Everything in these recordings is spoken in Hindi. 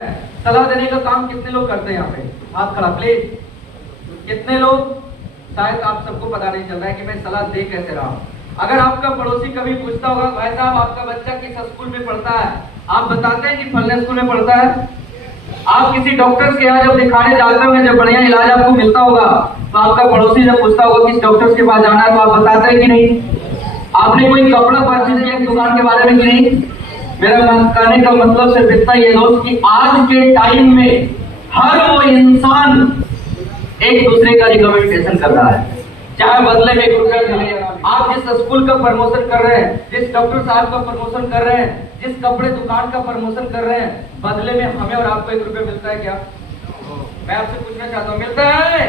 सलाह देने का काम कितने लोग करते हैं यहाँ पे? हाथ खड़ा प्लीज। कितने लोग? शायद आप सबको पता नहीं चल रहा है कि मैं सलाह दे कैसे रहा हूँ। अगर आपका पड़ोसी कभी पूछता होगा भाई साहब आपका बच्चा किस स्कूल में पढ़ता है, आप बताते हैं कि फलने स्कूल में पढ़ता है। आप किसी डॉक्टर के यहाँ जब दिखाने जाते होंगे, जब बढ़िया इलाज आपको मिलता होगा, तो आपका पड़ोसी जब पूछता होगा किस डॉक्टर के पास जाना है, तो आप बताते हैं कि नहीं? आपने कोई कपड़ा परचेज किया दुकान के बारे में कि नहीं? मेरा कहने का मतलब सिर्फ इतना ही है दोस्त कि आज के टाइम में हर वो इंसान एक दूसरे का रिकमेंडेशन कर रहा है, चाहे बदले में रुपया मिले। आप जिस स्कूल का प्रमोशन कर रहे हैं, जिस डॉक्टर साहब का प्रमोशन कर रहे हैं, जिस कपड़े दुकान का प्रमोशन कर रहे हैं, बदले में हमें और आपको 1 रुपया मिलता है क्या? मैं आपसे पूछना चाहता हूँ, मिलता है?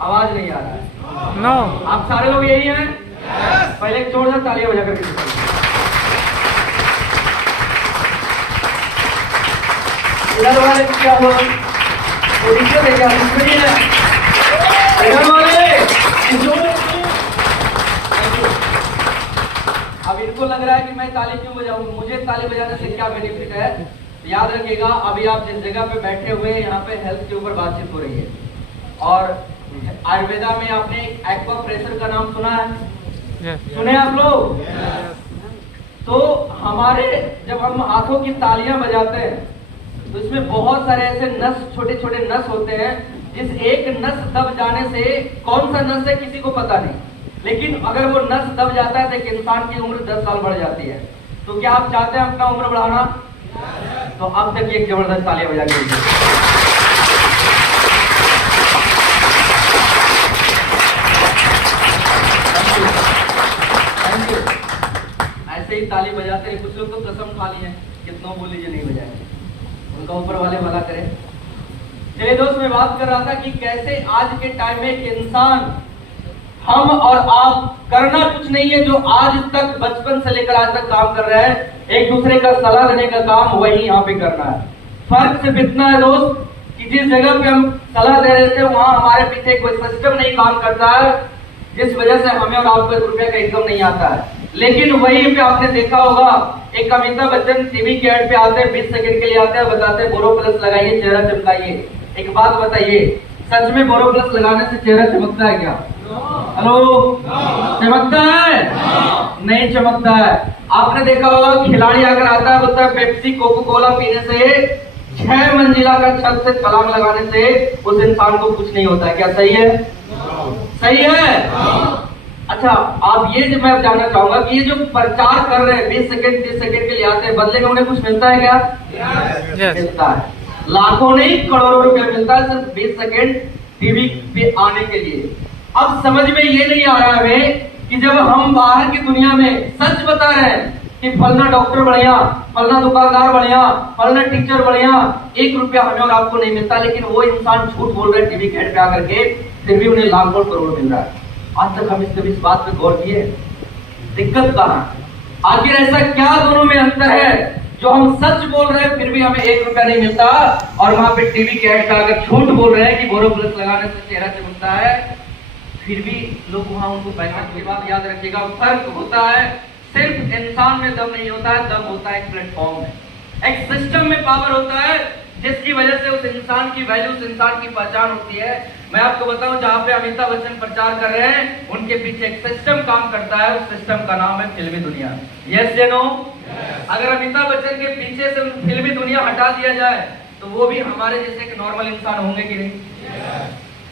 आवाज नहीं आ रहा है। नो। आप सारे लोग यही हैं? पहले एक जोरदार तालियां बजा करके इधर वाले क्या हुआ? वो नीचे ले गया, दूसरी है इधर वाले। अब इनको लग रहा है कि मैं ताली क्यों बजाऊं, मुझे ताली बजाने से क्या बेनिफिट है? याद रखिएगा, अभी आप जिस जगह पे बैठे हुए हैं यहाँ पे हेल्थ के ऊपर बातचीत हो रही है, और आयुर्वेदा में आपने एक्वा प्रेशर का नाम सुना है? सुने आप लोग? तो हमारे जब हम आंखों की तालियां बजाते हैं तो इसमें बहुत सारे ऐसे नस, छोटे छोटे नस होते हैं, जिस एक नस दब जाने से, कौन सा नस है किसी को पता नहीं, लेकिन अगर वो नस दब जाता है तो एक इंसान की उम्र 10 साल बढ़ जाती है। तो क्या आप चाहते हैं अपना उम्र बढ़ाना? तो अब तक एक जबरदस्त तालियां बजा के ऐसे ही ताली बजाते हैं। कुछ लोग तो कसम खा लिए कितनों बोल लीजिए नहीं बजाएंगे, उनका ऊपर वाले भला करे। चलिए दोस्त, मैं बात कर रहा था कि कैसे आज के टाइम में एक इंसान, हम और आप, करना कुछ नहीं है जो आज तक बचपन से लेकर आज तक काम कर रहे हैं, एक दूसरे का सलाह देने का काम वही यहाँ पे करना है। फर्क सिर्फ इतना है दोस्त कि जिस जगह पे हम सलाह दे रहे थे वहां हमारे पीछे कोई सिस्टम नहीं काम करता है, जिस वजह से हमें और आपको 1 रुपया का इनकम नहीं आता है। लेकिन वहीं पे आपने देखा होगा, एक अमिताभ बच्चन टीवी के ऐड पे आते हैं, 20 सेकंड के लिए आते हैं, बताते हैं बोरो प्लस लगाइए चेहरा चमकाइए। एक बात बताइए, सच में बोरो प्लस लगाने से चेहरा चमकता है क्या? हेलो, चमकता है? नहीं चमकता है। आपने देखा होगा खिलाड़ी अगर आता है, बोलता है पेप्सी कोको कोला पीने से, 6 मंजिला का छत से छलांग लगाने से उस इंसान को कुछ नहीं होता है। क्या सही है? सही है? अच्छा, आप ये जो मैं जानना चाहूंगा कि ये जो प्रचार कर रहे हैं 20 सेकंड 30 सेकंड के लिए आते हैं, बदले में उन्हें कुछ मिलता है क्या? मिलता है। लाखों नहीं करोड़ों रुपया मिलता है सिर्फ 20 सेकंड टीवी पे आने के लिए। अब समझ में ये नहीं आ रहा है कि जब हम बाहर की दुनिया में सच बता रहे हैं कि फलना डॉक्टर बढ़िया, फलना दुकानदार बढ़िया, फलना टीचर बढ़िया, 1 रुपया हमें और आपको नहीं मिलता, लेकिन वो इंसान झूठ बोल रहे हैं टीवी के हेड पे आकर के, फिर भी उन्हें लाखों करोड़ मिल रहा है। आज तक हम इस बात पे गौर किए? दिक्कत कहां? आखिर ऐसा क्या दोनों में अंतर है जो हम सच बोल रहे हैं फिर भी हमें 1 रुपया नहीं मिलता, और वहां पे टीवी के ऐड पे आकर झूठ बोल रहे हैं कि बोरो प्लस लगाने से चेहरा चमकता है, फिर भी लोग वहां उनको पैसा की बात। याद रखिएगा, फर्क होता है सिर्फ इंसान में दम नहीं होता है, दम होता है एक प्लेटफॉर्म में, एक सिस्टम में पावर होता है, जिसकी वजह से उस इंसान की वैल्यू, उस इंसान की पहचान होती है। मैं आपको बताऊं, जहां पे अमिताभ बच्चन प्रचार कर रहे हैं, उनके पीछे एक सिस्टम काम करता है, उस सिस्टम का नाम है फिल्मी दुनिया। यस या नो? अगर अमिताभ बच्चन के पीछे से फिल्मी दुनिया हटा दिया जाए तो वो भी हमारे जैसे एक नॉर्मल इंसान होंगे कि नहीं?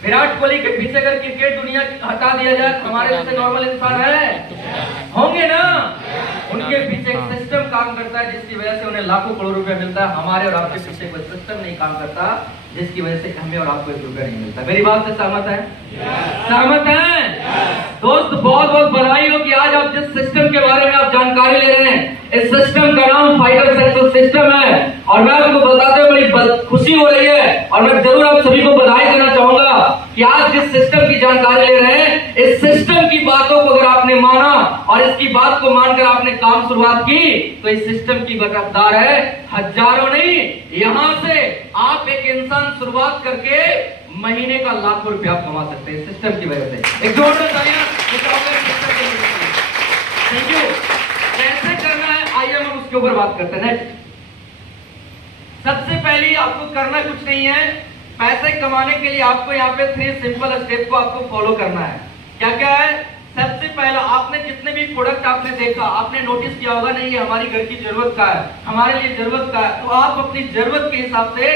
विराट कोहली के पीछे अगर क्रिकेट दुनिया हटा दिया जाए तो हमारे जैसे नॉर्मल इंसान होंगे ना? उनके पीछे एक सिस्टम काम करता है, जिसकी वजह से उन्हें लाखों करोड़ रुपया मिलता है। हमारे और आपके पीछे कोई सिस्टम नहीं काम करता, जिसकी वजह से हमें और आपको 1 रुपया नहीं मिलता। मेरी बात से सहमत है? सहमत है? दोस्त, बहुत बहुत बधाई हो कि आज आप जिस सिस्टम के बारे में आप जानकारी ले रहे हैं, इस सिस्टम का नाम फाइटर सक्सेस सिस्टम है, और मैं आपको बताते हुए बड़ी खुशी हो रही है, और मैं जरूर आप सभी को बधाई देना चाहूंगा कि आज जिस सिस्टम की जानकारी ले रहे हैं, इस सिस्टम की बातों को अगर आपने माना और इसकी बात को मानकर आपने काम शुरुआत की, तो इस सिस्टम की रफ्तार है हजारों नहीं, यहां से आप एक इंसान शुरुआत करके महीने का लाखों रुपया कमा सकते हैं सिस्टम की वजह से। एक जोरदार तालियां थैंक यू। कैसे करना है आइए हम उसके ऊपर बात करते हैं। नेक्स्ट, पहली आपको करना कुछ नहीं है, पैसे कमाने के लिए आपको यहाँ पे 3 सिंपल स्टेप को आपको फॉलो करना है। क्या क्या है? सबसे पहला, आपने जितने भी प्रोडक्ट आपने देखा, आपने नोटिस किया होगा नहीं ये हमारी घर की जरूरत का है, हमारे लिए जरूरत का है, तो आप अपनी जरूरत के हिसाब से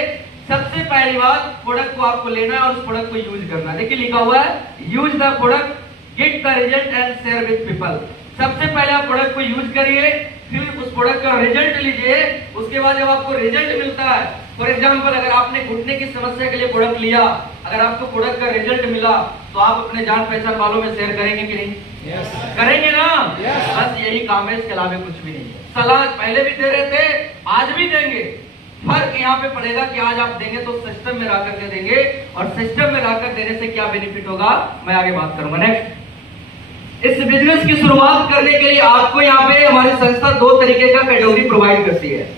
सबसे पहली बात प्रोडक्ट को आपको लेना है और उस प्रोडक्ट को यूज करना है। देखिए लिखा हुआ है use the product, get the result and share with people. सबसे पहले आप प्रोडक्ट को यूज करिए, फिर उस प्रोडक्ट का रिजल्ट लीजिए। उसके बाद जब आपको रिजल्ट मिलता है, फॉर एग्जांपल अगर आपने घुटने की समस्या के लिए प्रोडक्ट लिया, अगर आपको प्रोडक्ट का रिजल्ट मिला तो आप अपने जान पहचान वालों में शेयर करेंगे कि नहीं? करेंगे ना? बस यही काम है, इसके अलावा कुछ भी नहीं है। सलाह पहले भी दे रहे थे, आज भी देंगे। फर्क यहाँ पे पड़ेगा कि आज आप देंगे तो सिस्टम में लाकर के देंगे, और सिस्टम में लाकर देने से क्या बेनिफिट होगा मैं आगे बात करूंगा। नेक्स्ट, इस बिजनेस की शुरुआत करने के लिए आपको यहाँ पे हमारी संस्था 2 तरीके का कैटेगरी प्रोवाइड करती है।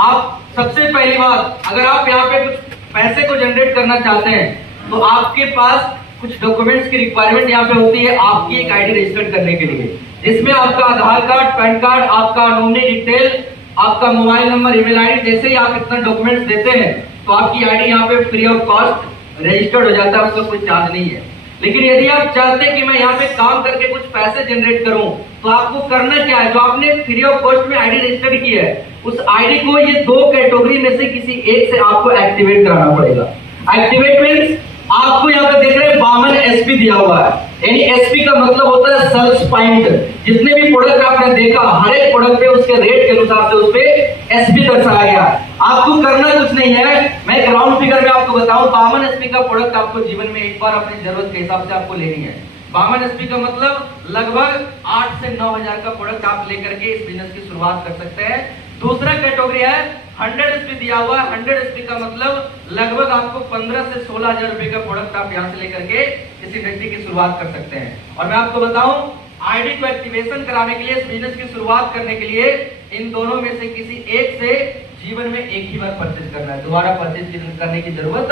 आप सबसे पहली बात, अगर आप यहाँ पे कुछ पैसे को जनरेट करना चाहते हैं तो आपके पास कुछ डॉक्यूमेंट्स की रिक्वायरमेंट यहाँ पे होती है आपकी एक आईडी रजिस्टर करने के लिए, जिसमें आपका आधार कार्ड, पैन कार्ड, आपका नॉमिनी डिटेल, आपका मोबाइल नंबर, ईमेल आईडी, जैसे ही आप इतना डॉक्यूमेंट्स देते हैं तो आपकी आईडी यहाँ पे फ्री ऑफ कॉस्ट रजिस्टर्ड हो जाता है, उसका कोई चार्ज नहीं है। लेकिन यदि आप चाहते हैं कि मैं यहाँ पे काम करके कुछ पैसे जनरेट करूं तो आपको करना क्या है? जो आपने फ्री ऑफ कॉस्ट में आईडी रजिस्टर्ड की है उस आईडी को ये 2 कैटेगरी में से किसी एक से आपको एक्टिवेट कराना पड़ेगा। एक्टिवेट मींस आपको यहाँ पे देख रहे हैं 52 एसपी दिया हुआ है, यानी एसपी का मतलब होता है सेल्स पॉइंट। जितने भी प्रोडक्ट आपने देखा हर एक प्रोडक्ट पे उसके रेट के अनुसार से उस पे एसपी दर्शाया गया है। आपको करना कुछ नहीं है, मैं एक राउंड फिगर में आपको बताऊं, 52 एसपी का प्रोडक्ट आपको जीवन में एक बार अपनी जरूरत के हिसाब से आपको लेनी है। 52 एसपी का मतलब लगभग 8 से 9 हजार का प्रोडक्ट आप लेकर के इस बिजनेस की शुरुआत कर सकते हैं। दूसरा कैटेगरी है 100 एसपी दिया हुआ है। 100 एसपी का मतलब लगभग आपको 15 से 16 हजार रुपए का प्रोडक्ट आप यहाँ से लेकर के इस इंडस्ट्री की शुरुआत कर सकते हैं। और मैं आपको बताऊं, आईडी को एक्टिवेशन कराने के लिए, इस बिजनेस की शुरुआत करने के लिए इन दोनों में से किसी एक से जीवन में एक ही बार परचेज करना है, दोबारा परचेज करने की जरूरत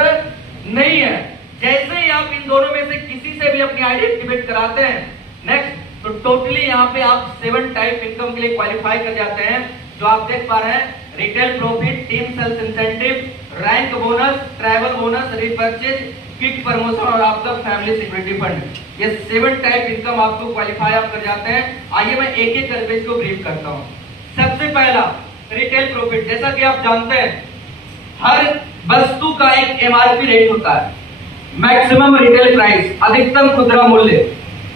नहीं है। जैसे ही आप इन दोनों में से किसी से भी अपनी आईडी एक्टिवेट कराते हैं, नेक्स्ट, तो टोटली यहाँ पे आप 7 टाइप इनकम के लिए क्वालिफाई कर जाते हैं, जो आप देख पा रहे हैं। Retail profit, team sales incentive, rank bonus, travel bonus, repurchase, kit promotion और आपका फैमिली सिक्योरिटी फंड। ये 7 टाइप इनकम आपको क्वालिफाई आप कर जाते हैं। आइए मैं एक एक करके इसको ब्रीफ करता हूँ। सबसे पहला रिटेल प्रॉफिट, जैसा कि आप जानते हैं हर वस्तु का एक एमआरपी रेट होता है, मैक्सिमम रिटेल प्राइस, अधिकतम खुदरा मूल्य।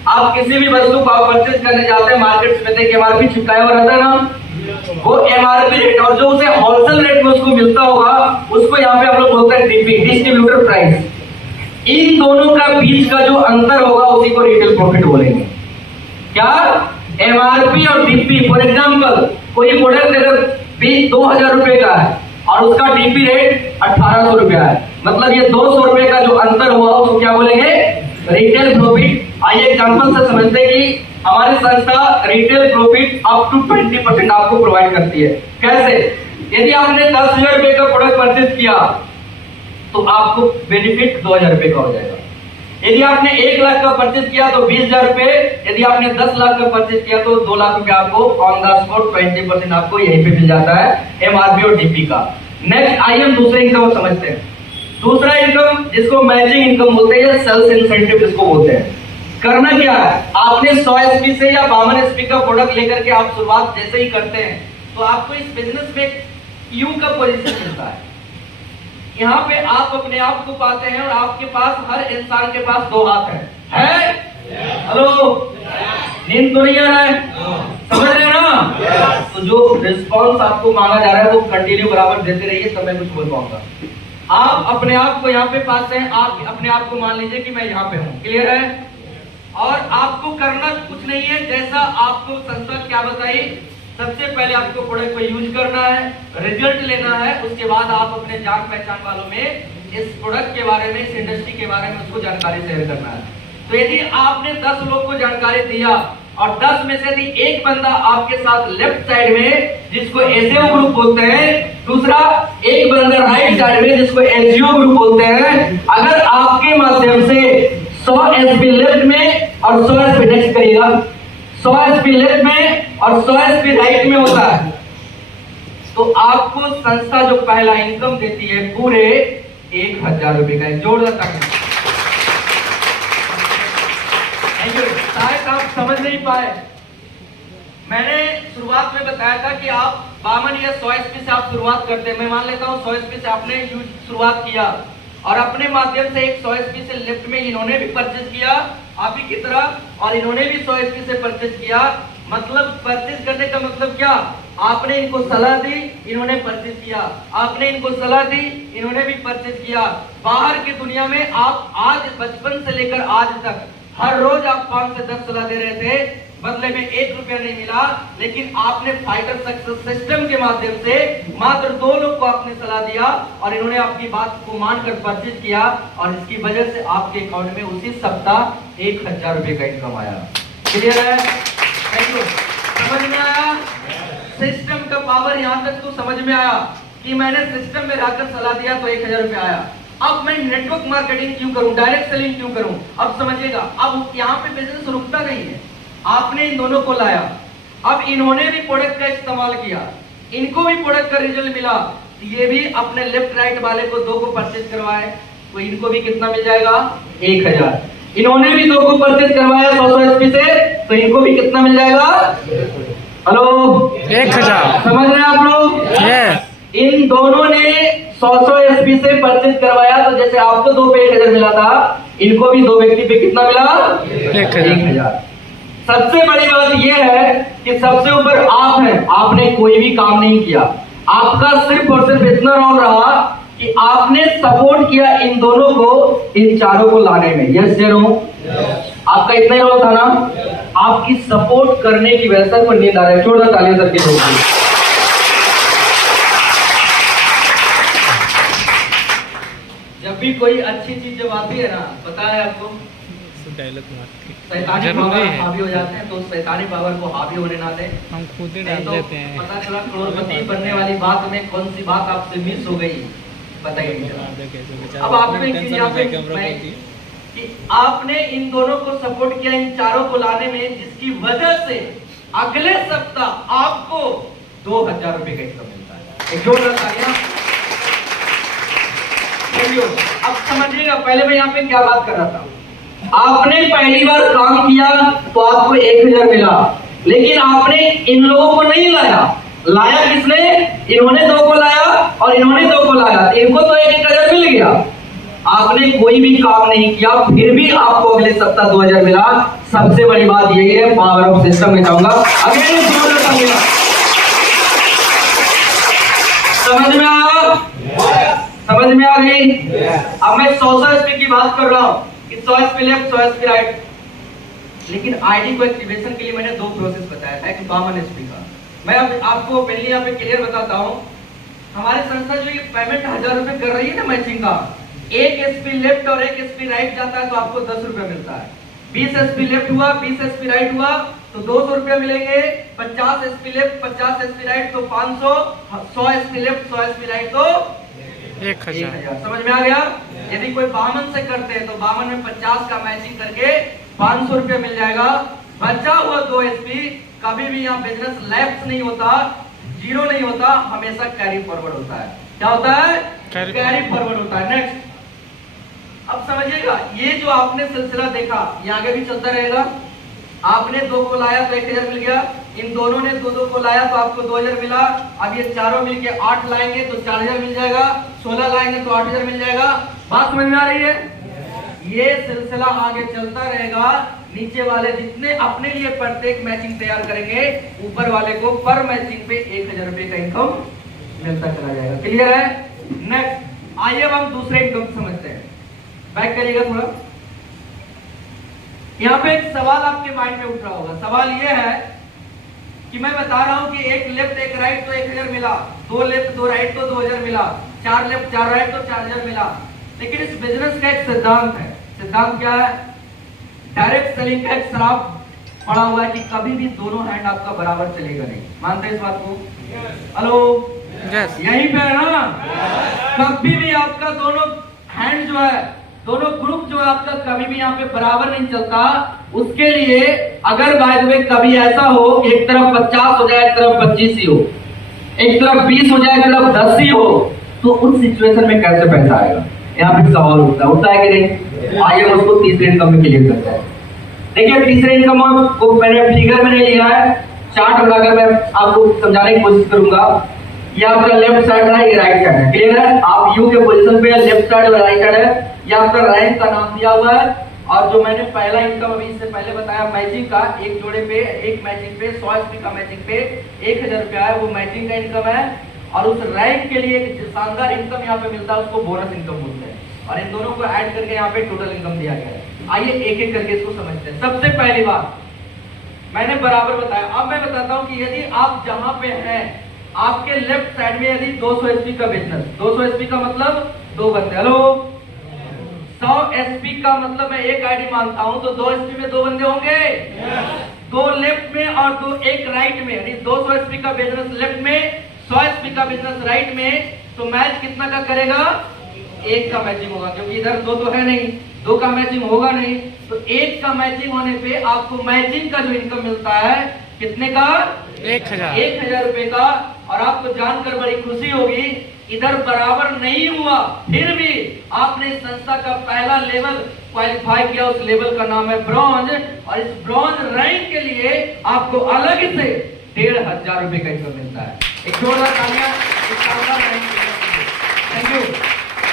आप किसी भी वस्तु को आप परचेज करने जाते हैं मार्केट में, देखिए एमआरपी चिपकाया हुआ रहता है ना, वो एमआरपी रेट, और जो उसे होलसेल रेट में उसको मिलता होगा उसको यहाँ पे हम लोग बोलते हैं डीपी, डिस्ट्रीब्यूटर प्राइस। इन दोनों का बीच का जो अंतर होगा उसी को रिटेल प्रॉफिट बोलेंगे। क्या? एमआरपी और डीपी। फॉर एग्जांपल कोई प्रोडक्ट अगर 2000 रुपए का है और उसका डीपी रेट 1800 रुपया है, मतलब ये 200 रुपए का जो अंतर हुआ उसको क्या बोलेंगे? Retail profit. आइए एग्जांपल से समझते हैं कि हमारी संस्था रिटेल प्रॉफिट अप टू 20% आपको प्रोवाइड करती है। कैसे? यदि आपने 10,000 रुपए का प्रोडक्ट परचेज किया तो आपको बेनिफिट 2,000 रुपए का हो जाएगा। यदि आपने 1 लाख का परचेज किया तो 20,000 रुपए, यदि आपने 10 लाख का परचेज किया तो 2 लाख रुपए आपको ऑन द स्पॉट 20% आपको यहीं पे मिल जाता है, एमआरपी और डीपी का। नेक्स्ट आइए हम दूसरे इनकम समझते हैं। दूसरा इनकम जिसको मैचिंग इनकम बोलते हैं, सेल्स इंसेंटिव जिसको बोलते हैं। करना क्या है? आपने 100 एसपी से या 52 एसपी का प्रोडक्ट लेकर के आप शुरुआत जैसे ही करते हैं तो आपको इस बिजनेस में यू का पोजीशन मिलता है। यहाँ पे आप अपने आप को पाते हैं और आपके पास, हर इंसान के पास 2 हाथ है? हेलो, नींद तो नहीं आ रहा है? समझ रहे हो ना? तो जो रिस्पॉन्स आपको मांगा जा रहा है वो कंटिन्यू बराबर देते रहिए, तब मैं कुछ बोल पाऊंगा। आप अपने आप को यहाँ पे पाते हैं, आप अपने आप को मान लीजिए कि मैं यहाँ पे हूँ, क्लियर है? और आपको करना कुछ नहीं है, जैसा आपको संस्था क्या बताई, सबसे पहले आपको प्रोडक्ट को यूज करना है, रिजल्ट लेना है, उसके बाद आप अपने जान पहचान वालों में इस प्रोडक्ट के बारे में, इस इंडस्ट्री के बारे में उसको जानकारी शेयर करना है। तो यदि आपने 10 लोग को जानकारी दिया और 10 में से यदि एक बंदा आपके साथ लेफ्ट साइड में, जिसको एसईओ ग्रुप बोलते हैं, दूसरा एक बंदा राइट साइड में जिसको एसईओ ग्रुप बोलते हैं, अगर आपके माध्यम से 100 एसपी लेफ्ट में और 100 एसपी नेक्स्ट करिएगा, 100 एसपी लेफ्ट में और 100 एसपी राइट में होता है, तो आपको संस्था जो पहला इनकम देती है पूरे 1000 रुपए का। जोरदार ताली। शायद आप समझ नहीं पाए, मैंने शुरुआत में बताया था कि आप 52 या 100 एसपी से आप शुरुआत करते हैं। मैं मान लेता हूं 100 एसपी से आपने शुरुआत किया और अपने माध्यम से एक 100 एसपी से लिफ्ट में इन्होंने भी परचेज किया आप ही की तरह, और इन्होंने भी 100 एसपी से परचेज किया। मतलब परचेज करने का मतलब क्या, आपने इनको सलाह दी, इन्होंने परचेज किया, आपने इनको सलाह दी, इन्होंने भी परचेज किया। बाहर की दुनिया में आप आज बचपन से लेकर आज तक हर रोज आप 5 से 10 सलाह दे रहे थे, बदले में 1 रुपया नहीं मिला, लेकिन आपने फाइटर सक्सेस सिस्टम के माध्यम से मात्र 2 लोग को आपने सलाह दिया और इन्होंने आपकी बात को मानकर परचेज किया, और इसकी वजह से आपके अकाउंट में उसी सप्ताह 1000 रुपए का इनकम आया। क्लियर है? Thank you. समझ में आया सिस्टम का पावर? यहां तक तो समझ में आया कि मैंने सिस्टम में लाकर सलाह दिया तो 1000 रुपया आया। अब मैं नेटवर्क मार्केटिंग क्यों करूं, डायरेक्ट सेलिंग क्यों करूं? अब समझिएगा, अब यहाँ पे बिजनेस रुकता नहीं है। आपने इन दोनों को लाया, अब इन्होंने भी प्रोडक्ट का इस्तेमाल किया, इनको भी प्रोडक्ट का रिजल्ट मिला, ये भी अपने लेफ्ट राइट वाले को 2 को परचेज करवाए, तो इनको भी कितना मिल जाएगा? 1000। इन्होंने भी 2 को परचेज करवाया 100 एसपी से, तो इनको भी कितना मिल जाएगा? हेलो, 1000। समझ रहे हैं आप लोग? इन दोनों ने 100 एसपी से परचेज करवाया, तो जैसे आपको 2 पे 1000 मिला था, इनको भी 2 व्यक्ति पे कितना मिला? 1000। सबसे बड़ी बात यह है कि सबसे ऊपर आप हैं, आपने कोई भी काम नहीं किया, आपका सिर्फ और सिर्फ इतना रोल रहा कि आपने सपोर्ट किया इन दोनों को, इन चारों को लाने में। यस या नो? आपका इतना ही रोल था ना? आपकी सपोर्ट करने की वजह से नींद आ रहा है। छोटा तालियां सर के लोग। जब भी कोई अच्छी चीज जब आती है ना, पता है आपको, शैतानी पावर हावी हो जाते हैं, तो शैतानी पावर को हावी होने ना दें। हम खुद ही डाल देते हैं। पता चला करोड़पति बनने वाली बात में कौन सी बात आपसे मिस हो गई, बताइए। अब आपने एक चीज यहाँ पे कि आपने इन दोनों को सपोर्ट किया, इन चारों को लाने में, जिसकी वजह से अगले सप्ताह आपको 2000 रुपए का इनकम मिलता है। एक जोरदार तालियां। अब समझिएगा, पहले मैं यहाँ पे क्या बात कर रहा था। आपने पहली बार काम किया तो आपको 1000 मिला, लेकिन आपने इन लोगों को नहीं लाया। लाया किसने? इन्होंने 2 को लाया और इन्होंने 2 को लाया, इनको तो 1000 मिल गया। आपने कोई भी काम नहीं किया, फिर भी आपको अगले सप्ताह 2000 मिला। सबसे बड़ी बात यही है, पावर ऑफ सिस्टम में जाऊंगा। अगले समझ में आया? समझ में आ गई? अब मैं 100 एसपी की बात कर रहा हूं कि 100 एसपी लेफ्ट, 100 एसपी राइट, लेकिन आईडी को एक्टिवेशन के लिए मैंने 2 प्रोसेस बताया था। एक 52 एसपी का, मैं अब आपको पहले यहाँ पे क्लियर बताता हूँ। हमारी संस्था जो ये पेमेंट 1000 रुपए कर रही है ना मैचिंग का, 1 एसपी लेफ्ट और 1 एसपी राइट जाता है तो आपको 10 रुपए मिलता है। 20 एसपी लेफ्ट हुआ, 20 एसपी राइट हुआ तो 200 रुपए मिलेंगे। 50 एसपी लेफ्ट, 50 एसपी राइट तो 500, 100 एसपी लेफ्ट, 100 एसपी राइट तो 1000। समझ में आ गया? यदि कोई 52 से करते हैं तो 52 में 50 का मैचिंग करके 500 रुपए मिल जाएगा। बचा हुआ 2 एसपी, कभी भी यहाँ बिजनेस लैप्स नहीं होता, जीरो नहीं होता, हमेशा कैरी फॉरवर्ड होता है। क्या होता है? कैरी फॉरवर्ड होता है। नेक्स्ट, अब समझिएगा, ये जो आपने सिलसिला देखा ये आगे भी चलता रहेगा। आपने 2 को लाया तो 1000 मिल गया, इन दोनों ने 2 को लाया तो आपको 2000 मिला। अब ये चारों मिलके 8 लाएंगे तो 4000 मिल जाएगा, 16 लाएंगे तो 8000 मिल जाएगा। बात समझ में आ रही है? ये सिलसिला आगे चलता रहेगा। नीचे वाले जितने अपने लिए प्रत्येक मैचिंग तैयार करेंगे, ऊपर वाले को पर मैचिंग पे 1000 रुपए का इनकम मिलता चला जाएगा। क्लियर है? नेक्स्ट, आइए अब हम दूसरे इनकम समझते हैं। बैक करिएगा थोड़ा। यहाँ पे एक सवाल आपके माइंड में उठ रहा होगा। सवाल ये है कि मैं बता रहा हूं कि 1 लेफ्ट 1 राइट तो 1000 मिला, 2 लेफ्ट 2 राइट तो 2000 मिला, 4 लेफ्ट 4 राइट तो 4000 मिला। लेकिन इस बिजनेस का एक सिद्धांत है। सिद्धांत क्या है? डायरेक्ट सेलिंग का एक श्राप पड़ा हुआ है कि कभी भी दोनों हैंड आपका बराबर चलेगा नहीं। मानते हैं इस बात को? हेलो, यहीं पे है ना? कभी भी आपका दोनों हैंड जो है, दोनों ग्रुप जो है आपका कभी भी यहाँ पे बराबर नहीं चलता। उसके लिए अगर बाय द वे कभी ऐसा हो कि एक तरफ 50 हो जाए, एक तरफ 25 ही हो, एक तरफ 20 हो जाए, एक तरफ 10 ही हो, तो उस सिचुएशन में कैसे पैसा आएगा? यहाँ पे सवाल उठता है कि नहीं? आइए हम उसको तीसरे इनकम में क्लियर करते हैं। देखिए तीसरे इनकम को मैंने फिगर में नहीं लिया है, चार्ट बनाकर मैं आपको समझाने की कोशिश करूंगा। ये आपका लेफ्ट साइड है, ये राइट साइड है, क्लियर है? आप यू के पोजीशन पे, लेफ्ट साइड और राइट साइड है। ये आपका रैंक का नाम दिया हुआ है, और जो मैंने पहला इनकम अभी इससे पहले बताया मैचिंग का, एक जोड़े पे, एक मैचिंग पे 100 SP का मैचिंग पे 1000 रुपया है, वो मैचिंग का इनकम है। और उस रैंक के लिए एक शानदार इनकम यहाँ पे मिलता है, उसको बोनस इनकम बोलते हैं। और इन दोनों को ऐड करके यहाँ पे टोटल इनकम दिया गया है। आइए एक एक करके इसको समझते हैं। सबसे पहली बात मैंने बराबर बताया, अब मैं बताता हूँ कि यदि आप जहां पे हैं, आपके लेफ्ट साइड में यदि 200 SP का बिजनेस, 200 SP का मतलब 2 बंदे, हेलो 100 SP का मतलब मैं एक आईडी मानता हूं, तो 2 SP में 2 बंदे होंगे, 2 लेफ्ट में और 2 एक राइट में, यानी 200 SP का बिजनेस लेफ्ट में, 100 SP का बिजनेस राइट में, तो मैच कितना का करेगा? 1 का मैचिंग होगा, क्योंकि इधर 2 तो है नहीं, 2 का मैचिंग होगा नहीं, तो 1 का मैचिंग होने पे आपको मैचिंग का जो इनकम मिलता है कितने का? 1000 रुपए का। और आपको जानकर बड़ी खुशी होगी, इधर बराबर नहीं हुआ, फिर भी आपने संस्था का पहला लेवल क्वालिफाई किया, उस लेवल का नाम है ब्रॉन्ज। और इस ब्रॉन्ज रैंक के लिए आपको अलग से 1500 रुपए का इनकम मिलता है। एक जोरदार तालियां इस शानदार रैंक के लिए। Thank you.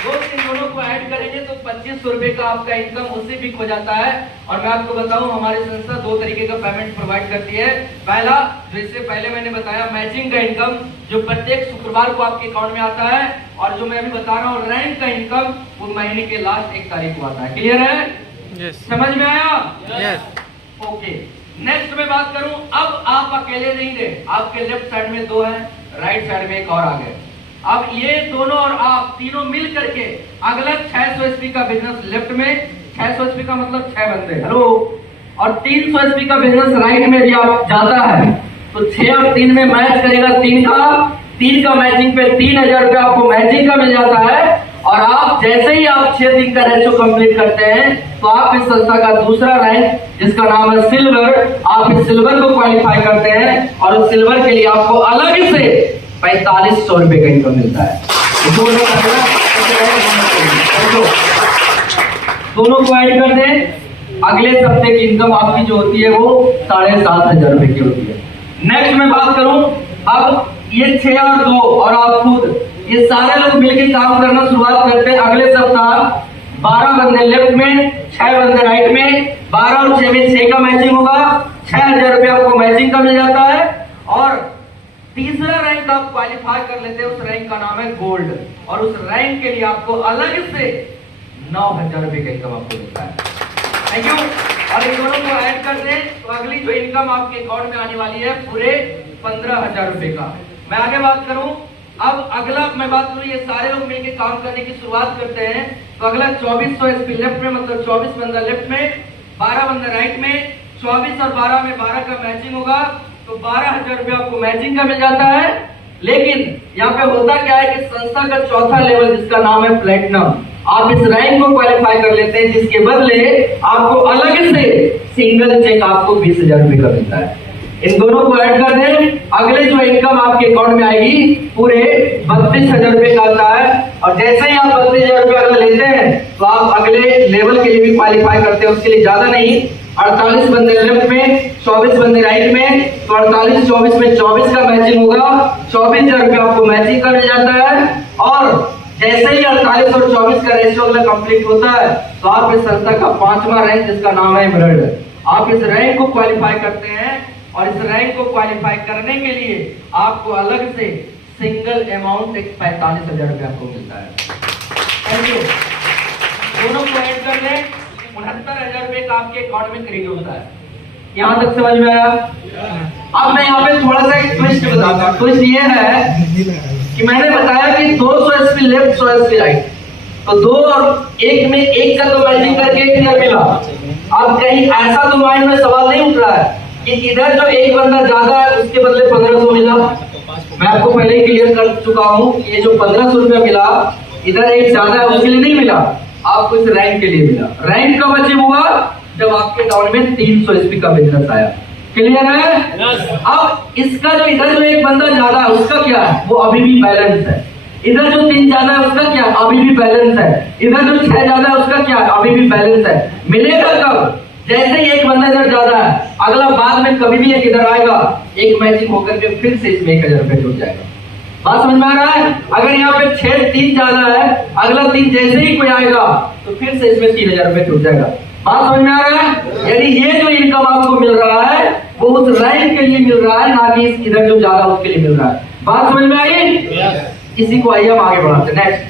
इन दोनों को ऐड करेंगे तो 2500 रुपए का आपका इनकम उससे भी हो जाता है। और मैं आपको बताऊं, हमारी संस्था 2 तरीके का पेमेंट प्रोवाइड करती है। पहला, जो इससे पहले मैंने बताया मैचिंग का इनकम, जो प्रत्येक शुक्रवार को आपके अकाउंट में आता है, और जो मैं अभी बता रहा हूँ रैंक का इनकम, वो महीने के लास्ट 1 तारीख को आता है। क्लियर है? yes. समझ में आया? yes. ओके। नेक्स्ट में बात करूं, अब आप अकेले नहीं रहे, आपके लेफ्ट साइड में 2 है, राइट साइड में एक और आ गए। अब ये दोनों और आप तीनों मिल करके अगला 600 SP का बिजनेस लेफ्ट में, 600 SP का मतलब 6 बंदे, हेलो, और 300 SP का बिजनेस राइट में भी आप जाता है, तो 6 और 3 में मैच करेगा 3 का मैचिंग पे 3000 रुपया आपको मैचिंग का मिल जाता है। और आप जैसे ही आप 6 दिन का रेशो कंप्लीट करते हैं, तो आप इस संस्था का दूसरा रैंक, जिसका नाम है सिल्वर, आप इस सिल्वर को क्वालिफाई करते हैं, और उस सिल्वर के लिए आपको अलग से 4500 रुपए का इनकम मिलता है। दोनों को ऐड कर दें, अगले हफ्ते की इनकम आपकी जो होती है वो 7500 रुपए की होती है। नेक्स्ट मैं बात करूं, अब ये 6 और 2 और आप खुद, ये सारे लोग मिलकर काम करना शुरुआत करते हैं। अगले सप्ताह 12 बंदे लेफ्ट में, 6 बंदे राइट में, 12 और 6 में 6 का मैचिंग होगा, 6000 रुपया आपको मैचिंग का मिल जाता है। और तीसरा रैंक आप क्वालिफाई कर लेते हैं, उस रैंक का नाम है गोल्ड, और उस रैंक के लिए आपको अलग से 9000 रुपए का इनकम आपको मिलता है। Thank you. और इन दोनों को ऐड कर दें तो अगली जो इनकम आपके अकाउंट में आने वाली है पूरे 15000 रुपए का। मैं आगे बात करूं, अब अगला मैं बात करूं, ये सारे लोग मिलकर काम करने की शुरुआत करते हैं, तो अगला 2400 SP लेफ्ट में, मतलब 24 बंदा लेफ्ट में, 12 बंदा राइट में, 24 और 12 में 12 का मैचिंग होगा, तो 12000 रुपया आपको मैचिंग का मिल जाता है। लेकिन यहाँ पे होता क्या है कि संस्था का चौथा लेवल, जिसका नाम है प्लेटिनम, आप इस रैंक को क्वालिफाई कर लेते हैं, जिसके बदले आपको अलग से सिंगल चेक आपको 20000 रुपए का मिलता है। इन दोनों को ऐड कर दें, अगले जो इनकम आपके अकाउंट में आएगी पूरे 32000 रुपए का आता है। और जैसे ही आप 32000 रुपए अगर लेते हैं, तो आप अगले लेवल के लिए भी क्वालिफाई करते हैं। उसके लिए ज्यादा नहीं, 48 बंदे लेफ्ट में, 24 बंदे राइट में, तो 48 24 में 24 का मैचिंग होगा, 24000 रुपया आपको मैचिंग का मिल जाता है। और जैसे ही 48 और 24 का रेशियो अगला कंप्लीट होता है, तो आप इस संस्था का 5वां रैंक, जिसका नाम है एमरल्ड, आप इस रैंक को क्वालिफाई करते हैं। और इस रैंक को क्वालिफाई करने के लिए आपको अलग से सिंगल अमाउंट 45000 रुपया आपको मिलता है। Thank you. दोनों को ऐड कर लें, 69000 रुपए का आपके अकाउंट में क्रेडिट होता है। यहाँ तक समझ में आया? अब मैं यहाँ पे थोड़ा सा एक ट्विस्ट बताता हूँ। ट्विस्ट ये है कि मैंने बताया कि 200 SP लेफ्ट, 100 SP राइट, तो 2 और 1 में 1 का तो मैचिंग करके 1000 मिला। अब कहीं ऐसा तो माइंड में सवाल नहीं उठ रहा है कि इधर जो एक बंदा ज्यादा है उसके बदले 1500 मिला। मैं आपको पहले ही क्लियर कर चुका हूँ कि ये जो 1500 रुपया मिला, इधर एक ज्यादा है उसके लिए नहीं मिला, आपको इस रैंक के लिए मिला। रैंक कब अचीव हुआ? जब आपके अकाउंट में 300 SP का बिजनेस आया। क्लियर है? अब इसका जो इधर जो एक बंदा ज्यादा है उसका क्या है, वो अभी भी बैलेंस है। इधर जो 3 ज्यादा है उसका क्या, अभी भी बैलेंस है। इधर जो 6 ज्यादा है उसका क्या, अभी भी बैलेंस है। मिलेगा कब, जैसे ही एक बंदा इधर ज्यादा है, अगला बाद में कभी भी एक इधर आएगा, एक मैचिंग होकर के फिर से इसमें 1000 रुपए जुड़ जाएगा। बात समझ में आ रहा है? अगर यहाँ पे 3 ज्यादा है, अगला 3 जैसे ही कोई आएगा तो फिर से इसमें 3000 रुपए जुड़ जाएगा। बात समझ में आ रहा है? यानी ये जो इनकम आपको मिल रहा है वो उस रैंक के लिए मिल रहा है, ना कि इधर जो ज्यादा उसके लिए मिल रहा है। बात समझ में आई? इसी को आइए हम आगे बढ़ाते हैं। नेक्स्ट,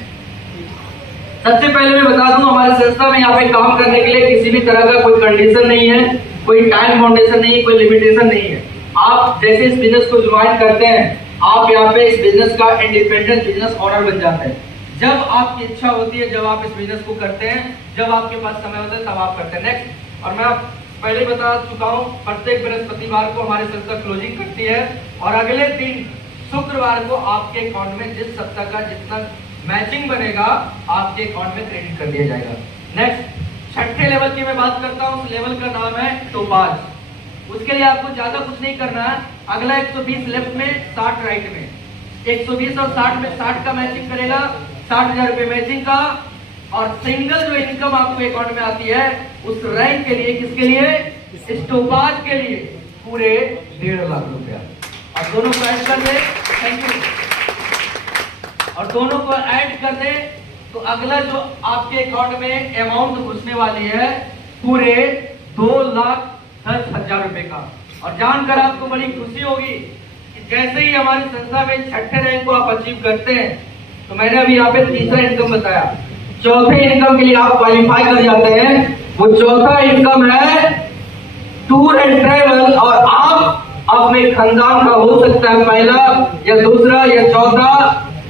सबसे पहले मैं बता दूं, हमारे संस्था में यहाँ पे काम करने के लिए किसी भी तरह का कोई कंडीशन नहीं है, कोई टाइम फाउंडेशन नहीं है, कोई लिमिटेशन नहीं है। आप जैसे इस बिजनेस को ज्वाइन करते हैं, आप यहाँ पे इस बिजनेस का इंडिपेंडेंट बिजनेस ओनर बन जाते हैं। जब आपकी इच्छा होती है, जब आप इस बिजनेस को करते हैं, जब आपके पास समय होता है, तब आप करते हैं। नेक्स्ट, और मैं पहले बता चुका हूँ, प्रत्येक बृहस्पतिवार को हमारी संस्था क्लोजिंग करती है और अगले दिन शुक्रवार को आपके अकाउंट में जिस सप्ताह का जितना मैचिंग बनेगा आपके अकाउंट में क्रेडिट कर दिया जाएगा। नेक्स्ट, 6ठे लेवल की मैं बात करता हूँ। उस लेवल का नाम है टोपाज। उसके लिए आपको ज्यादा कुछ नहीं करना है। अगला 120 लेफ्ट में, 60 राइट में, 120 और 60 में 60 का मैचिंग करेगा, 60,000 रुपए मैचिंग का। और सिंगल जो इनकम आपको अकाउंट में आती है उस रैंक के लिए, किसके लिए, इस टोपाज के लिए पूरे 1.5 लाख रुपया। और दोनों को ऐड कर दे, थैंक यू, और दोनों को ऐड कर दे तो अगला जो आपके अकाउंट में अमाउंट घुसने वाली है पूरे 2,10,000 रुपए का। और जानकर आपको बड़ी खुशी होगी कि जैसे ही हमारी संस्था में 6ठे रैंक को आप अचीव करते हैं, तो मैंने अभी यहाँ पे तीसरा इनकम बताया, चौथे इनकम के लिए आप क्वालिफाई कर जाते हैं। वो चौथा इनकम है टूर एंड ट्रेवल। और आप अपने खानदान का हो सकता है पहला या दूसरा या चौथा,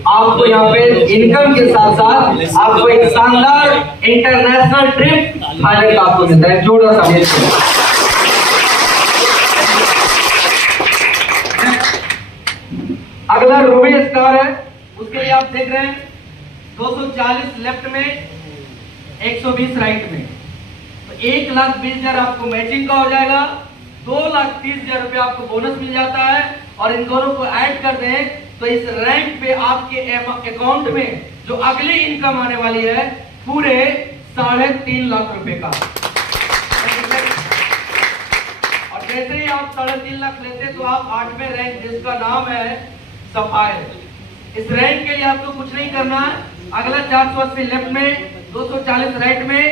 आपको यहाँ पे इनकम के साथ साथ आपको एक शानदार इंटरनेशनल ट्रिप थाईलैंड का आपको मिलता है। जोड़ा सा अगला रूबी स्टार है। उसके लिए आप देख रहे हैं 240 लेफ्ट में, 120 राइट में, तो 1,20,000 आपको मैचिंग का हो जाएगा, 2,30,000 रुपए आपको बोनस मिल जाता है। और इन दोनों को ऐड कर दें तो इस रैंक पे आपके अकाउंट में जो अगली इनकम आने वाली है पूरे 3.5 लाख रुपए का। और जैसे ही आप 3.5 लाख लेते तो आप 8वें रैंक, जिसका नाम है सफायर, इस रैंक के लिए आपको कुछ नहीं करना है। अगला 480 लेफ्ट में, 240 राइट में,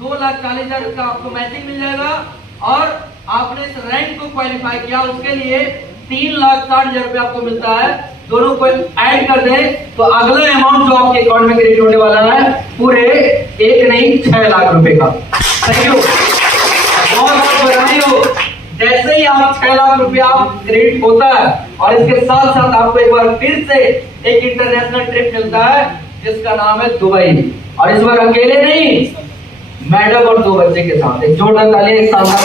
2,40,000 का आपको मैचिंग मिल जाएगा। और आपने इस रैंक को क्वालिफाई किया, उसके लिए 3,60,000 रुपए आपको मिलता है। दोनों को ऐड कर दें तो अगला अमाउंट जो आपके अकाउंट में क्रेडिट होने वाला है पूरे 1 नहीं 6 लाख रुपए का। थैंक यू, बहुत बहुत बधाई हो। जैसे ही आप 6 लाख रुपया क्रेडिट होता है और इसके साथ साथ आपको एक बार फिर से एक इंटरनेशनल ट्रिप मिलता है जिसका नाम है दुबई। और इस बार अकेले नहीं, मैडम और 2 बच्चे के साथ। एक जोरदार ताली, एक शानदार।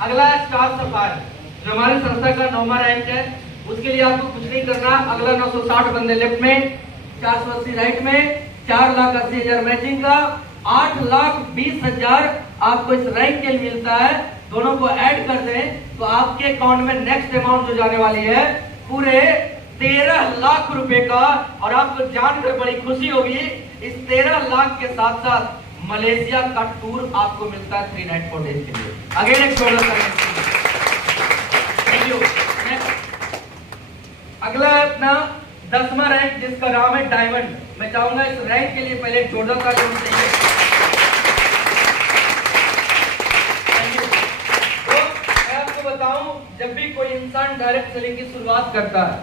अगला स्टार सफायर जो हमारी संस्था का 9वां रैंक है। उसके लिए आपको कुछ नहीं करना। अगला 960 बंदे लेफ्ट में, 480 राइट में, 4,80,000 मैचिंग का, 8,20,000 आपको इस रैंक के लिए मिलता है। दोनों को ऐड कर दें तो आपके अकाउंट में नेक्स्ट अमाउंट जो जाने वाली है पूरे 13 लाख रुपए का। और आपको जानकर बड़ी खुशी होगी, इस 13 लाख के साथ साथ मलेशिया का टूर आपको मिलता है 3 नाइट 4 डेज के लिए। अगेन एक अगला अपना 10वां रैंक जिसका नाम है डायमंड। मैं चाहूंगा इस रैंक के लिए पहले जोरदार ताली होनी चाहिए। तो मैं आपको बताऊं, जब भी कोई इंसान डायरेक्ट सेलिंग की शुरुआत करता है,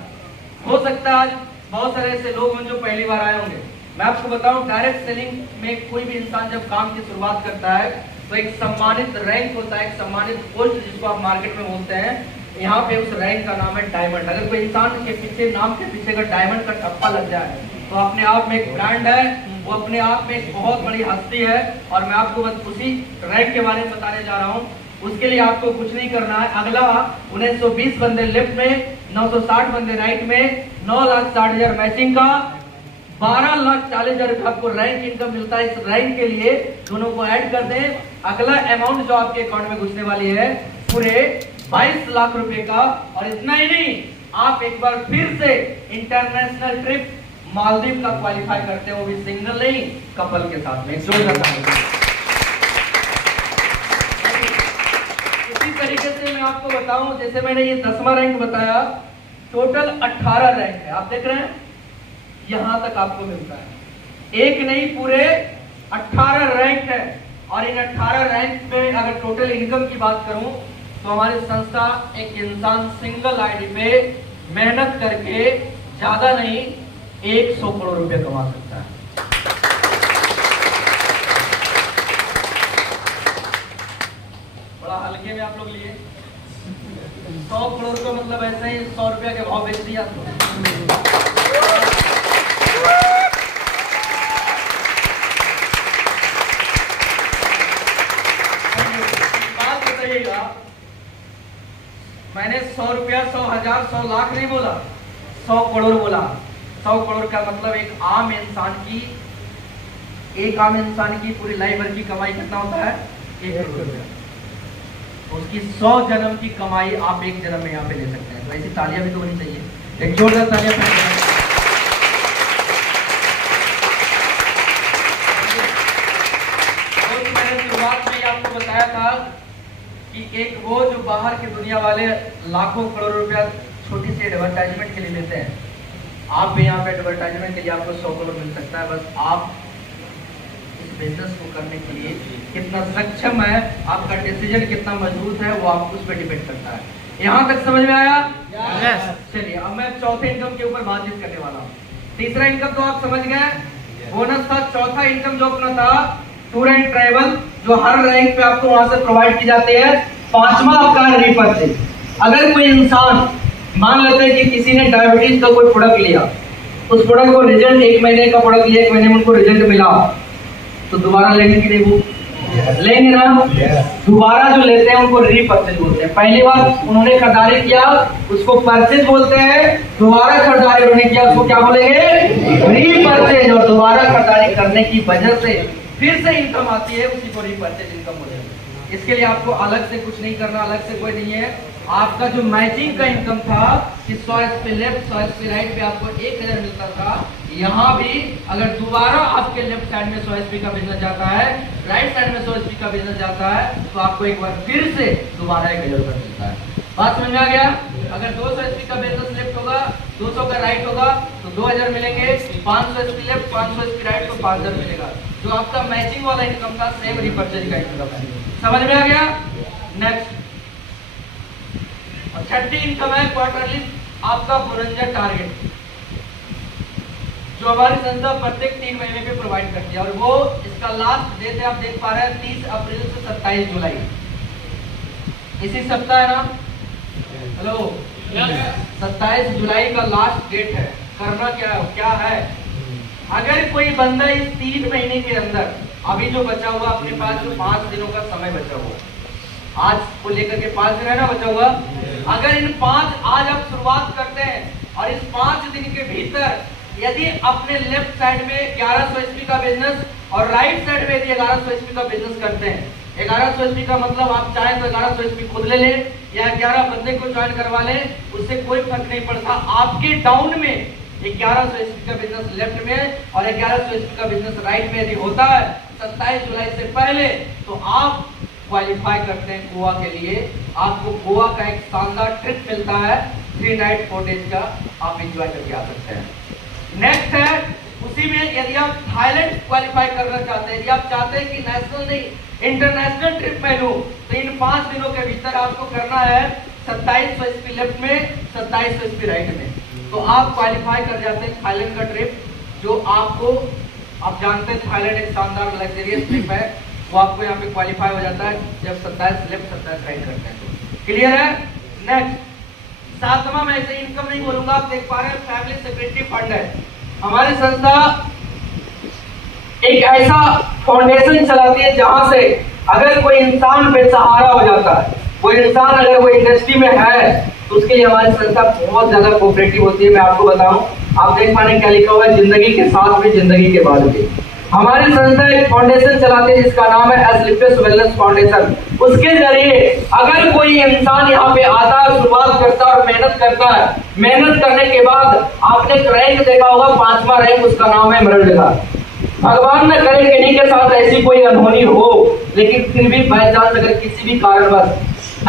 हो सकता है आज बहुत सारे ऐसे लोग हों जो पहली बार आए होंगे। मैं आपको बताऊं, डायरेक्ट सेलिंग में कोई भी इंसान जब काम की शुरुआत करता है तो एक सम्मानित रैंक होता है, एक सम्मानित पोस्ट जिसको आप मार्केट में बोलते हैं। यहाँ पे उस रैंक का नाम है डायमंड। अगर कोई इंसान के पीछे, नाम के पीछे अगर डायमंड का टप्पा लग जाए तो अपने आप में एक ब्रांड है, वो अपने आप में एक बहुत बड़ी हस्ती है। और मैं आपको बस उसी रैंक के बारे में बताने जा रहा हूँ। उसके लिए आपको कुछ नहीं करना है। अगला 1920 बंदे लेफ्ट में, 960 बंदे राइट में, 9,60,000 मैचिंग का, 12,40,000 रुपये आपको रैंक इनकम मिलता है। इस रैंक के लिए दोनों को ऐड कर दें, अगला अमाउंट जो आपके अकाउंट में घुसने वाली है पूरे 22 लाख रुपए का। और इतना ही नहीं, आप एक बार फिर से इंटरनेशनल ट्रिप मालदीव का क्वालिफाई करते हैं, वो भी सिंगल नहीं कपल के साथ में। इसी तरीके से मैं आपको बताऊं, जैसे मैंने ये 10वां रैंक बताया, टोटल 18 रैंक है। आप देख रहे हैं यहां तक आपको मिलता है, एक नहीं पूरे 18 रैंक है। और इन 18 रैंक में अगर टोटल इनकम की बात करूं तो हमारी संस्था एक इंसान सिंगल आईडी पे मेहनत करके ज्यादा नहीं 100 करोड़ रुपए कमा सकता है। बड़ा हल्के में आप लोग लिए 100 करोड़ का मतलब ऐसे ही 100 रुपया के भाव बेच दिया तो बात बताइएगा, मैंने 100 रुपया, 100 हजार, 100 लाख नहीं बोला, 100 करोड़ बोला। 100 करोड़ का मतलब एक आम इंसान की पूरी लाइफ भर की कमाई कितना होता है? 1 करोड़ रुपया। उसकी 100 जन्म की कमाई आप एक जन्म में यहाँ पे ले सकते हैं। तो ऐसी तालियां भी तो होनी चाहिए, एक जोरदार तालियां। मैंने शुरुआत में आपको बताया था कि एक वो जो बाहर की दुनिया वाले लाखों करोड़ रुपया छोटी सी एडवर्टाइजमेंट के लिए लेते हैं, आप भी यहाँ पे एडवर्टाइजमेंट के लिए आपको 100 करोड़ मिल सकता है। बस आप इस बिजनेस को करने के लिए कितना सक्षम है, आपका डिसीजन कितना मजबूत है, वो आपको उस पर डिपेंड करता है। यहाँ तक समझ में आया? Yes. चलिए अब मैं चौथे इनकम के ऊपर बातचीत करने वाला हूँ। तीसरा इनकम तो आप समझ गए, बोनस था। चौथा इनकम जो अपना था टूर एंड ट्रैवल, जो हर रैंक पे आपको वहां से प्रोवाइड की जाती है। 5वां आपका रीपर्चेज। अगर कोई इंसान मान लेते हैं कि किसी ने डायबिटीज का कोई प्रोडक्ट लिया, उस प्रोडक्ट को रिजल्ट 1 महीने का प्रोडक्ट लिया, 1 महीने में उनको रिजल्ट मिला, तो दोबारा लेंगे कि नहीं? वो लेंगे ना। दोबारा जो लेते हैं उनको रीपर्चेज बोलते हैं। पहली बार उन्होंने खरीदारी किया उसको परचेज बोलते हैं, दोबारा खरीदारी उन्होंने किया उसको क्या बोलेंगे? रीपर्चेज। और दोबारा खरीदारी करने की वजह से फिर से इनकम आती है, उसी को रीपर्चेज इनकम बोलेंगे। इसके लिए आपको अलग से कुछ नहीं करना, अलग से कोई नहीं है। आपका जो मैचिंग का इनकम था कि 100 SP लेफ्ट 100 SP राइट पे आपको 1000 मिलता था, यहाँ भी अगर दोबारा आपके लेफ्ट साइड में 100 SP का बिजनेस जाता है, राइट साइड में 100 SP का बिजनेस जाता है, तो आपको एक बार फिर से दोबारा 1000 रुपया मिलता है। बात समझ में आ गया? अगर 200 SP का बिजनेस लेफ्ट होगा, 200 का राइट होगा तो 2000 मिलेंगे, 500 SP लेफ्ट 500 SP राइट तो 5000 मिलेगा। जो आपका मैचिंग वाला इनकम था सेम रीपर्चेज का इनकम है। समझ में आ गया? नेक्स्ट और छठी इनकम है क्वार्टरली आपका बोनस टारगेट, जो हमारी संस्था प्रत्येक 3 महीने पे प्रोवाइड करती है। और वो इसका लास्ट डेट है, आप देख पा रहे हैं 30 अप्रैल से 27 जुलाई, इसी सप्ताह है ना? हेलो, 27 जुलाई का लास्ट डेट है। करना क्या है? अगर कोई बंदा इस 3 महीने के अंदर, अभी जो बचा हुआ अपने पास जो 5 दिनों का समय बचा हुआ, आज को लेकर के 5 दिन है ना बचा हुआ, अगर इन 5 आज आप शुरुआत करते हैं और इस 5 दिन के भीतर यदि अपने लेफ्ट साइड में 1100 SP का बिजनेस और राइट साइड में यदि 1100 SP का बिजनेस करते हैं, 1100 SP का मतलब आप चाहें तो 1100 SP खुद ले लें या 11 बंदे को ज्वाइन करवा लें, उससे कोई फर्क नहीं पड़ता। आपके डाउन में 1100 SP का बिजनेस लेफ्ट में और 1100 SP का बिजनेस राइट में यदि होता है 27 जुलाई से पहले, तो आप क्वालिफाई करते हैं गोवा के लिए। आपको गोवा का एक शानदार ट्रिप मिलता है, 3 नाइट 4 डेज का, आप एंजॉय करके आ सकते हैं। नेक्स्ट है उसी में, यदि आप थाईलैंड क्वालिफाई करना चाहते हैं, यदि आप चाहते हैं कि नेशनल नहीं इंटरनेशनल ट्रिप में लूं, तो इन 5 दिनों के भीतर आपको करना है 2700 SP लेफ्ट में 2700 SP राइट में, तो आप क्वालिफाई कर जाते हैं थाईलैंड का ट्रिप। जो आपको आप जानते हैं थाईलैंड एक शानदार लग्जरियस ट्रिप है, वो आपको यहाँ पे क्वालिफाई हो जाता है जब 27 लेफ्ट 27 राइट करते हैं। तो क्लियर है? नेक्स्ट 7वां, मैं ऐसे इनकम नहीं बोलूंगा, आप देख पा रहे हैं फैमिली सिक्योरिटी फंड है। हमारी संस्था एक ऐसा फाउंडेशन चलाती है जहां से अगर कोई इंसान बेसहारा हो जाता है, कोई इंसान अगर वो इंडस्ट्री में है, तो उसके लिए हमारी संस्था बहुत ज्यादा कोऑपरेटिव होती है। मैं आपको बताऊं, आप देख पाने क्या लिखा हुआ है, जिंदगी के साथ भी जिंदगी के बाद भी। हमारी संस्था एक फाउंडेशन चलाते हैं जिसका नाम है एस्क्लेपियस वेलनेस फाउंडेशन। उसके जरिए अगर कोई इंसान यहाँ पे आता है, शुरुआत करता है और मेहनत करता है, मेहनत करने के बाद आपने रैंक देखा होगा, 5वां रैंक, उसका नाम है मेरिट का। भगवान न करे किन्हीं के साथ ऐसी कोई अनहोनी हो, लेकिन फिर भी बाई चांस अगर किसी भी कारणवश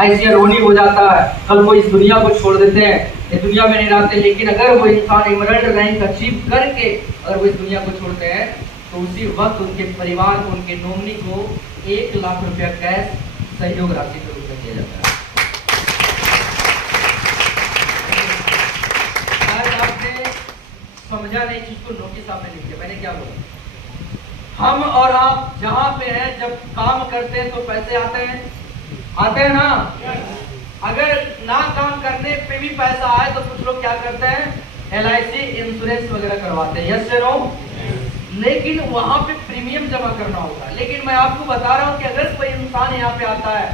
ऐसी अनहोनी हो जाता है, कल वो इस दुनिया को छोड़ देते हैं, इस दुनिया में नहीं रहते, लेकिन अगर वो इंसान एमरल्ड रैंक अचीव करके अगर वो इस दुनिया को छोड़ते हैं, तो उसी वक्त उनके परिवार को, उनके नॉमिनी को 1 लाख रुपया कैश सहयोग राशि के रूप में दिया जाता है। आपने समझा नहीं चीज को, नोटिस आपने लिख दिया। मैंने क्या बोला, हम और आप जहां पे हैं, जब काम करते हैं तो पैसे आते हैं ना। अगर ना काम करने पे भी पैसा आए तो कुछ लोग क्या करते हैं, LIC इंश्योरेंस वगैरह करवाते हैं, यस नो, लेकिन वहां पे प्रीमियम जमा करना होगा। लेकिन मैं आपको बता रहा हूं कि अगर कोई इंसान यहाँ पे आता है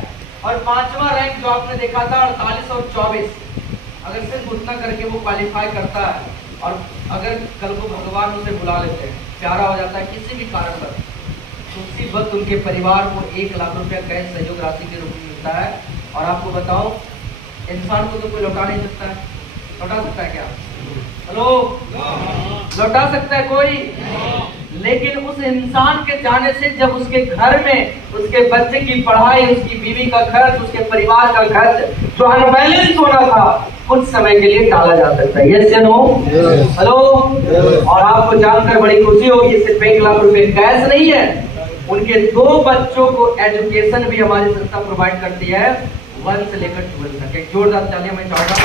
और 5वां रैंक जो आपने देखा था 48 और 24, अगर सिर्फ उतना करके वो क्वालिफाई करता है और अगर कल को भगवान उसे बुला लेते हैं, प्यारा हो जाता है किसी भी कारण पर, तो उसी वक्त उनके परिवार को 1 लाख रुपया कैश सहयोग राशि के रूप में मिलता है। और आपको बताओ, इंसान को तो कोई लौटा नहीं सकता है, लौटा सकता है क्या? हेलो, लौटा सकता है कोई? लेकिन उस इंसान के जाने से जब उसके घर में उसके बच्चे की पढ़ाई, उसकी बीवी का खर्च, उसके परिवार का खर्च जो अनबैलेंस होना था, कुछ समय के लिए टाला जा सकता है, यस या नो? हेलो, और आपको जानकर बड़ी खुशी होगी, सिर्फ 1 लाख रुपए कैश नहीं है, उनके 2 बच्चों को एजुकेशन भी हमारी संस्था प्रोवाइड करती है, 1 से लेकर 12 तक। एक जोरदार तालियां मैं चाहूंगा।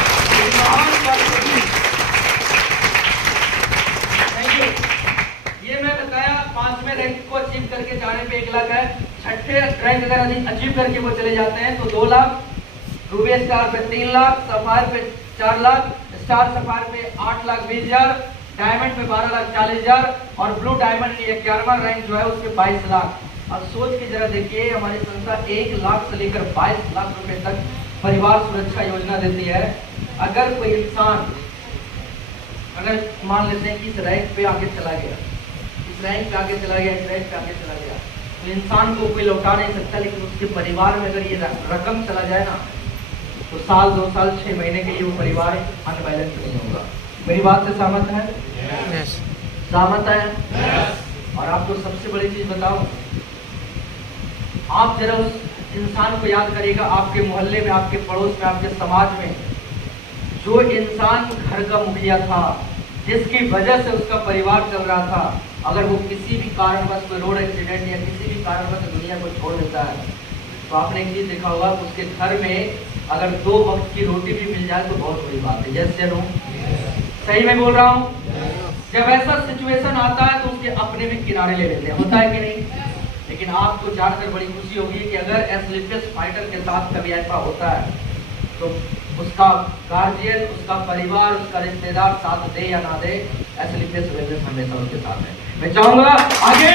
ये मैं बताया 5वें रैंक को अचीव करके जाने पे 1 लाख है, 6ठे रैंक अगर अचीव करके वो चले जाते हैं तो 2 लाख, रूबी स्टार पे 3 लाख, सफायर पे 4 लाख, स्टार सफायर पे 8,20,000, डायमंड पे 12,40,000 और ब्लू डायमंड 11वां रैंक जो है उसके 22 लाख। अब सोच के जरा देखिए, हमारी संस्था 1 लाख से लेकर 22 लाख रुपए तक परिवार सुरक्षा योजना देती है। अगर कोई इंसान, अगर मान लेते हैं कि इस रैंक पे आगे चला गया, इस रैंक पे आगे चला गया, इस रैंक पे आगे चला गया, तो इंसान को कोई लौटा नहीं सकता, लेकिन उसके परिवार में अगर ये रकम चला जाए ना, तो साल, 2 साल, 6 महीने के लिए वो परिवार अनबैलेंस नहीं होगा। मेरी बात से सहमत है? सहमत है? और आपको सबसे बड़ी चीज बताओ, आप जरा उस इंसान को याद करिएगा, आपके मोहल्ले में, आपके पड़ोस में, आपके समाज में जो इंसान घर का मुखिया था, जिसकी वजह से उसका परिवार चल रहा था, अगर वो किसी भी कारणवश कोई रोड एक्सीडेंट या किसी भी कारणवश दुनिया को छोड़ देता है, तो आपने एक चीज देखा होगा, उसके घर में अगर 2 वक्त की रोटी भी मिल जाए तो बहुत बड़ी बात है, यस या नो? सही में बोल रहा हूँ? जब ऐसा सिचुएशन आता है तो उसके अपने भी किनारे ले लेते हैं, होता है कि नहीं? लेकिन आपको जानकर बड़ी खुशी होगी कि अगर एस्क्लेपियस फाइटर के साथ कभी ऐसा होता है तो उसका गार्जियन, उसका परिवार, उसका रिश्तेदार साथ दे या ना दे, एस्क्लेपियस वेलनेस हमेशा उसके साथ है। मैं चाहूंगा आगे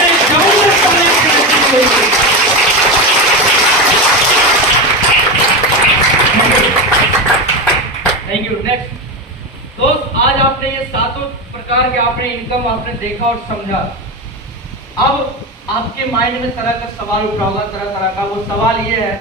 थैंक यू। नेक्स्ट दोस्त, आज आपने ये 7 प्रकार के आपने इनकम आपने देखा और समझा। अब आपके माइंड में तरह का सवाल उठा होगा, तरह तरह का। वो सवाल ये है